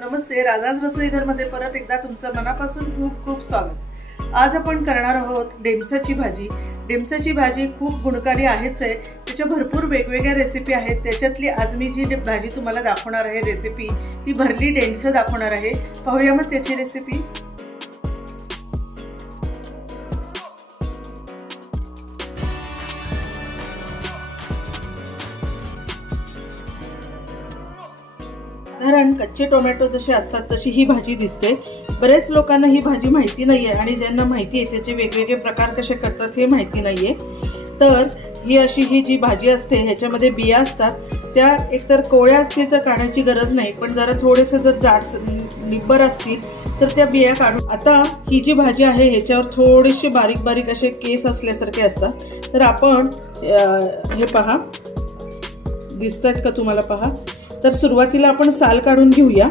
नमस्ते. राधाज रसोई घरमध्ये परत एकदा तुमचं मनापासून खूप खूप स्वागत. आज आपण करणार आहोत डेमसाची भाजी. डेमसाची भाजी खूप गुणकारी आहेच आहे. त्याच्या भरपूर वेगवेगळ्या रेसिपी आहेत. त्याच्यातली आज मी जी भाजी तुम्हाला दाखवणार आहे रेसिपी ती भरली डेमसं दाखवणार आहे. पाहूया मग त्याची रेसिपी. साधारण कच्चे टोमॅटो जसे असतात तशी ही भाजी दिसते. बरेच लोकांना ही भाजी माहिती नाहीये आणि ज्यांना माहिती आहे त्याचे वेगवेगळे प्रकार कसे करतात हे माहिती नाहीये. तर ही जी भाजी असते ह्याच्यामध्ये बिया असतात. त्या एकतर कोवळ्या असतील तर काढायची गरज नाही, पण जरा थोडेसे जर जाड निब्बर असतील तर त्या बिया काढून. आता ही जी भाजी आहे ह्याच्यावर थोडेसे बारीक बारीक असे केस असल्यासारखे असतात. तर आपण हे पहा, दिसतात का तुम्हाला? पहा. तर सुरुवातीला आपण साल काढून घेऊया.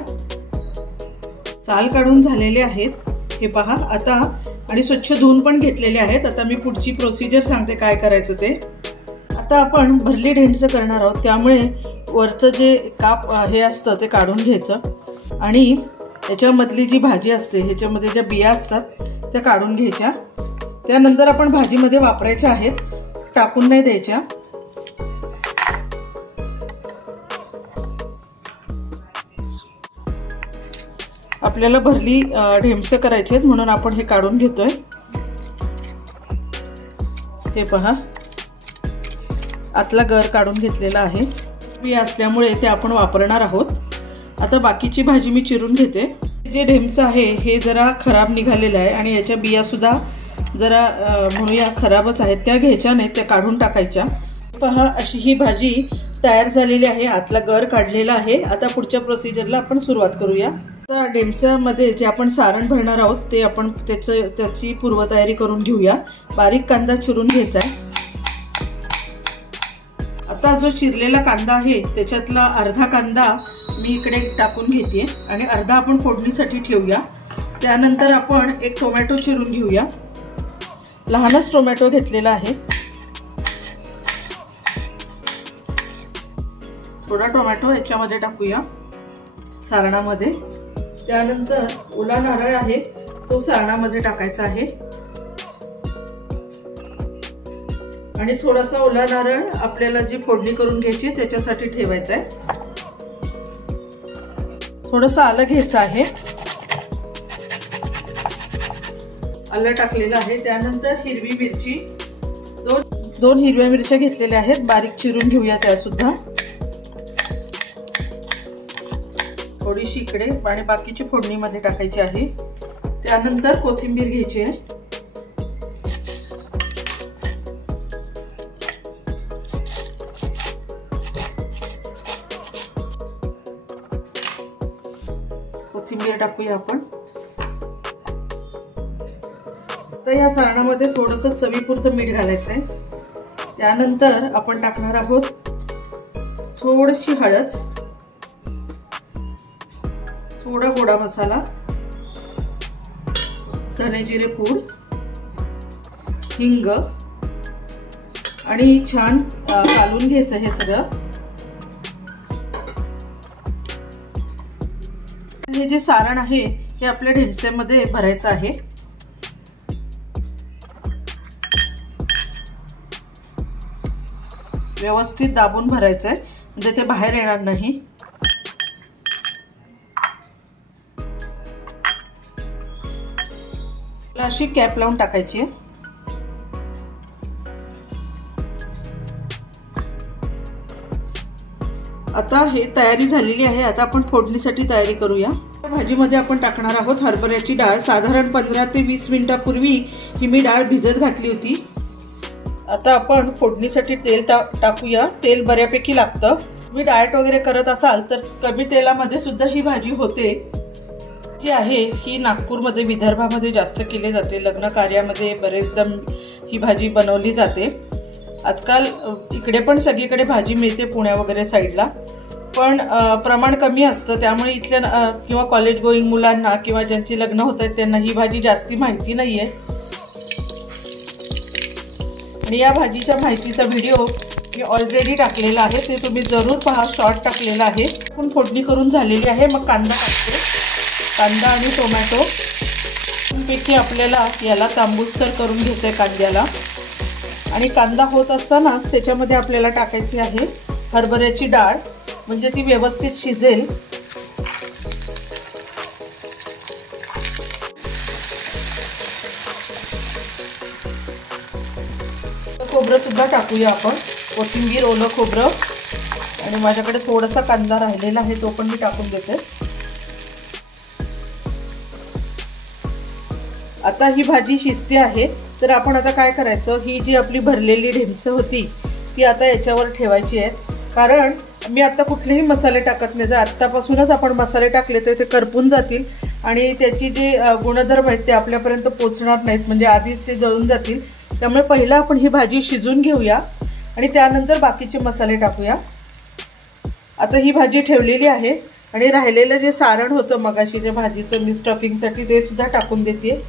साल काढून झालेले आहेत हे पहा आता, आणि स्वच्छ धुवून पण घेतलेले आहेत. आता मी पुढची प्रोसिजर सांगते काय करायचं ते. आता आपण भरली ढेंडसं करणार आहोत, त्यामुळे वरचं जे काप हे असतं ते काढून घ्यायचं आणि याच्यामधली जी भाजी असते ह्याच्यामध्ये ज्या बिया असतात त्या काढून घ्यायच्या. त्यानंतर आपण भाजीमध्ये वापरायच्या आहेत, टाकून नाही द्यायच्या. आपल्याला भरली ढेमसं करायचे आहेत म्हणून आपण हे काढून घेतोय. हे पहा, आतला गर काढून घेतलेला आहे. बिया असल्यामुळे ते आपण वापरणार आहोत. आता बाकीची भाजी मी चिरून घेते. जे ढेमसं आहे हे जरा खराब निघालेलं आहे आणि याच्या बिया सुद्धा जरा म्हणूया खराबच आहेत. त्या घ्यायच्या नाहीत, त्या काढून टाकायच्या. पहा, अशी ही भाजी तयार झालेली आहे. आतला गर काढलेला आहे. आता पुढच्या प्रोसिजरला आपण सुरुवात करूया. आता डेमसामध्ये जे आपण सारण भरणार आहोत ते आपण त्याची पूर्वतयारी करून घेऊया. बारीक कांदा चिरून घ्यायचा आहे. आता जो चिरलेला कांदा आहे त्याच्यातला अर्धा कांदा मी इकडे टाकून घेते आणि अर्धा आपण फोडणीसाठी ठेवूया. त्यानंतर आपण एक टोमॅटो चिरून घेऊया. लहानच टोमॅटो घेतलेला आहे. थोडा टोमॅटो याच्यामध्ये टाकूया सारणामध्ये. त्यानंतर ओला नारळ आहे तो सारणामध्ये टाकायचा आहे आणि थोडासा ओला नारळ आपल्याला जी फोडणी करून घ्यायची त्याच्यासाठी ठेवायचा आहे. थोडंसं आलं घ्यायचं आहे. आलं टाकलेलं आहे. त्यानंतर हिरवी मिरची, दोन हिरव्या मिरच्या घेतलेल्या आहेत, बारीक चिरून घेऊया त्या सुद्धा. थोडीशी इकडे आणि बाकीची फोडणीमध्ये टाकायची आहे. त्यानंतर कोथिंबीर घ्यायची आहे. कोथिंबीर टाकूया आपण. तर या सारणामध्ये थोडंसं चवीपुरतं मीठ घालायचं आहे. त्यानंतर आपण टाकणार आहोत थोडीशी हळद, थोडा गोडा मसाला, धने जिरे पूड, हिंग आणि छान कालून घ्यायचं हे सगळं. हे जे सारण आहे हे आपल्या ढेमसेमध्ये भरायचं आहे. व्यवस्थित दाबून भरायचं आहे म्हणजे ते बाहेर येणार नाही. अशी कॅप लावून टाकायची. आता हे तयारी झालेली आहे. आता आपण फोडणीसाठी तयारी करूया. भाजीमध्ये आपण टाकणार आहोत हरभऱ्याची डाळ. साधारण 15 ते 20 मिनिटांपूर्वी ही मी डाळ भिजत घातली होती. आता आपण फोडणीसाठी तेल टाकूया. तेल बऱ्यापैकी लागतं. तुम्ही डाएट वगैरे करत असाल तर कमी तेलामध्ये सुद्धा ही भाजी होते. जी आहे ही नागपूरमध्ये, विदर्भामध्ये जास्त केली जाते. लग्न कार्यामध्ये बरेचदा ही भाजी बनवली जाते. आजकाल इकडे पण सगळीकडे भाजी मिळते, पुण्या वगैरे साईडला, पण प्रमाण कमी असतं. त्यामुळे इथल्या किंवा कॉलेज गोईंग मुलांना किंवा ज्यांची लग्न होत आहेत त्यांना ही भाजी जास्ती माहिती नाहीये. आणि या भाजीच्या माहितीचा व्हिडिओ मी ऑलरेडी टाकलेला आहे, ते तुम्ही जरूर पहा. शॉर्ट टाकलेला आहे. पण फोडणी करून झालेली आहे. मग कांदा टाकते. कांदा आणि टोमॅटो पैकी आपल्याला याला तांबूससर करून घ्यायचं आहे कांद्याला. आणि कांदा होत असतानाच त्याच्यामध्ये आपल्याला टाकायची आहे हरभऱ्याची डाळ, म्हणजे ती व्यवस्थित शिजेल. खोबरं सुद्धा टाकूया आपण, कोथिंबीर, ओलं खोबरं, आणि माझ्याकडे थोडासा कांदा राहिलेला आहे तो पण मी टाकून देते. आता ही भाजी शिजते आहे, तर आपण आता काय करायचं, ही जी आपली भरलेली ढेमसं होती ती आता याच्यावर ठेवायची आहे. कारण मी आता कुठलेही मसाले टाकत नाही, जर आत्तापासूनच आपण मसाले टाकले तर ते करपून जातील आणि त्याची जे गुणधर्म आहेत ते आपल्यापर्यंत पोचणार नाहीत, म्हणजे आधीच ते जळून जातील. त्यामुळे पहिला आपण ही भाजी शिजून घेऊया आणि त्यानंतर बाकीचे मसाले टाकूया. आता ही भाजी ठेवलेली आहे आणि राहिलेलं जे सारण होतं मगाशी जे भाजीचं मी स्टफिंगसाठी ते सुद्धा टाकून देते.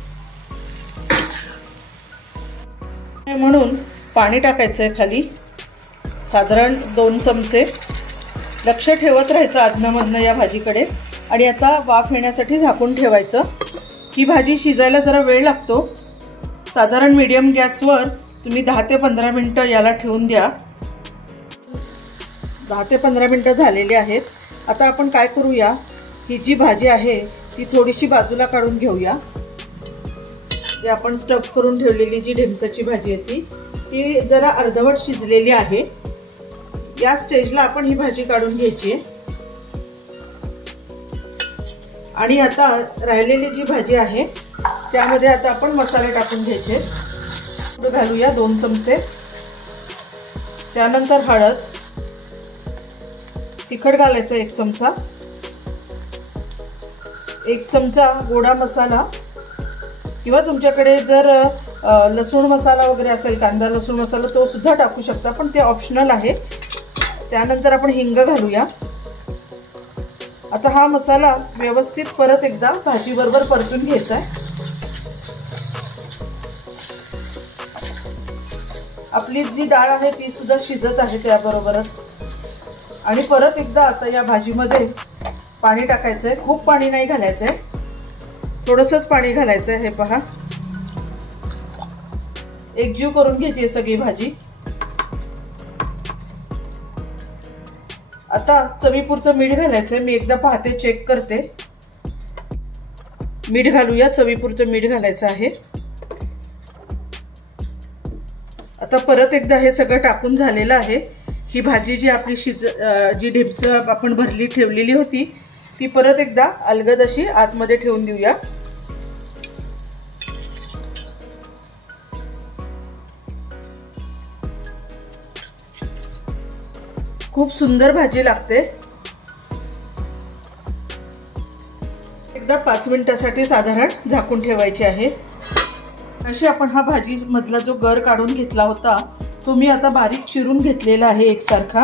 म्हणून पाणी टाकायचं आहे खाली, साधारण 2 चमचे. लक्ष ठेवत राहायचं आधनंमधनं या भाजीकडे. आणि आता वाफ येण्यासाठी झाकून ठेवायचं. ही भाजी शिजायला जरा वेळ लागतो, साधारण मीडियम गॅसवर तुम्ही 10 ते 15 मिनटं याला ठेवून द्या. 10 ते 15 मिनटं झालेली आहेत. आता आपण काय करूया, ही जी भाजी आहे ती थोडीशी बाजूला काढून घेऊया. जे आपण स्टफ करून ठेवलेली जी ढेमसाची भाजी आहे ती जरा अर्धवट शिजलेली आहे. या स्टेजला आपण ही भाजी काढून घ्यायची आहे. आणि आता राहिलेली जी भाजी आहे त्यामध्ये आता आपण मसाले टाकून घ्यायचे. घालूया 2 चमचे. त्यानंतर हळद, तिखट घालायचं 1 चमचा, 1 चमचा गोडा मसाला, किंवा तुमच्याकडे जर लसूण मसाला वगैरे असेल, कांदा लसूण मसाला, तो सुद्धा टाकू शकता, पण ते ऑप्शनल आहे. त्यानंतर आपण हिंग घालूया. आता हा मसाला व्यवस्थित परत एकदा भाजीबरोबर परतून घ्यायचा आहे. आपली जी डाळ आहे ती सुद्धा शिजत आहे त्याबरोबरच. आणि परत एकदा आता या भाजीमध्ये पाणी टाकायचं आहे. खूप पाणी नाही घालायचं आहे, थोडंसंच पाणी घालायचं आहे. हे पहा, एकजीव करून घ्यायची सगळी भाजी. आता चवीपुरतं मीठ घालायचं आहे. मी एकदा पाहते, चेक करते. मीठ घालूया, चवीपुरतं मीठ घालायचं आहे. आता परत एकदा हे सगळं टाकून झालेलं आहे. ही भाजी जी आपली जी ढेमसं आपण भरली ठेवलेली होती ती परत एकदा अलगद अशी आतमध्ये ठेवून देऊया. खूप सुंदर भाजी लागते. एकदा 5 मिनिटासाठी साधारण झाकून ठेवायची आहे. अशी आपण हा भाजी मधला जो गर काढून घेतला होता तो मी आता बारीक चिरून घेतलेला आहे एकसारखा,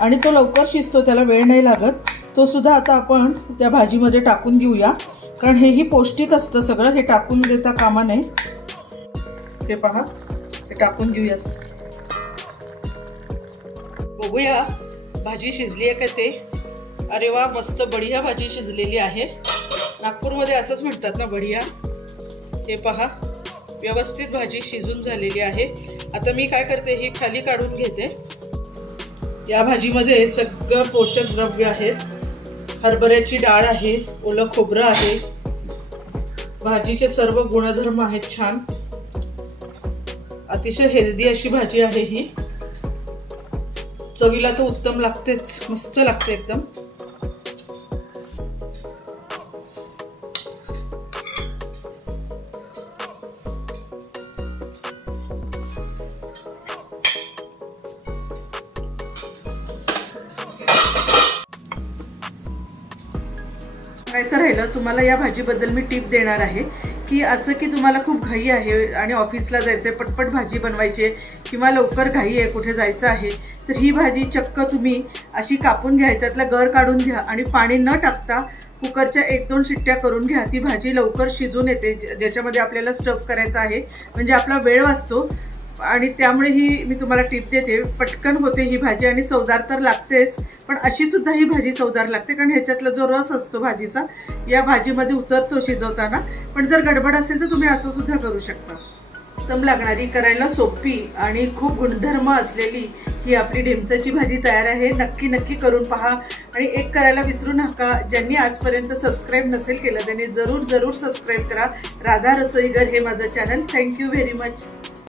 आणि तो लवकर शिजतो, त्याला वेळ नाही लागत. तो सुद्धा आता आपण त्या भाजीमध्ये टाकून घेऊया, कारण हेही पौष्टिक असतं सगळं, हे टाकून देता कामा नये. हे पहा, हे टाकून घेऊया. बघूया भाजी शिजली आहे का ते. अरे वा, मस्त बढिया भाजी शिजलेली आहे. नागपूरमध्ये असंच म्हणतात ना, बढिया. हे पहा, व्यवस्थित भाजी शिजून झालेली आहे. आता मी काय करते, ही खाली काढून घेते. या भाजीमध्ये सगळं पोषक द्रव्य आहेत. हरभऱ्याची डाळ आहे, ओलं खोबरं आहे, भाजीचे सर्व गुणधर्म आहेत छान. अतिशय हेल्दी अशी भाजी आहे ही. चवीला तर उत्तम लागतेच, मस्त लागते एकदम. सांगायचं राहिलं तुम्हाला, या भाजीबद्दल मी टिप देणार आहे की असं की तुम्हाला खूप घाई आहे आणि ऑफिसला जायचं आहे, पटपट भाजी बनवायची आहे किंवा लवकर घाई आहे, कुठे जायचं आहे, तर ही भाजी चक्क तुम्ही अशी कापून घ्या, ह्याच्यातला गर काढून घ्या आणि पाणी न टाकता कुकरच्या 1-2 शिट्ट्या करून घ्या. ती भाजी लवकर शिजून येते, ज्याच्यामध्ये आपल्याला स्टफ करायचं आहे, म्हणजे आपला वेळ वाचतो. आणि त्यामुळे ही मी तुम्हाला टिप देते. पटकन होते ही भाजी आणि चवदार तर लागतेच, पण अशी सुद्धा ही भाजी चवदार लागते कारण ह्याच्यातला जो रस असतो भाजीचा या भाजीमध्ये उतरतो शिजवताना. पण जर गडबड असेल तर तुम्ही असं सुद्धा करू शकता. उत्तम लागणारी, करायला सोपी आणि खूप गुणधर्म असलेली ही आपली ढेमसाची भाजी तयार आहे. नक्की नक्की करून पहा आणि एक करायला विसरू नका. ज्यांनी आजपर्यंत सबस्क्राईब नसेल केलं त्यांनी जरूर सबस्क्राईब करा. राधा रसोईघर हे माझं चॅनल. Thank you very much.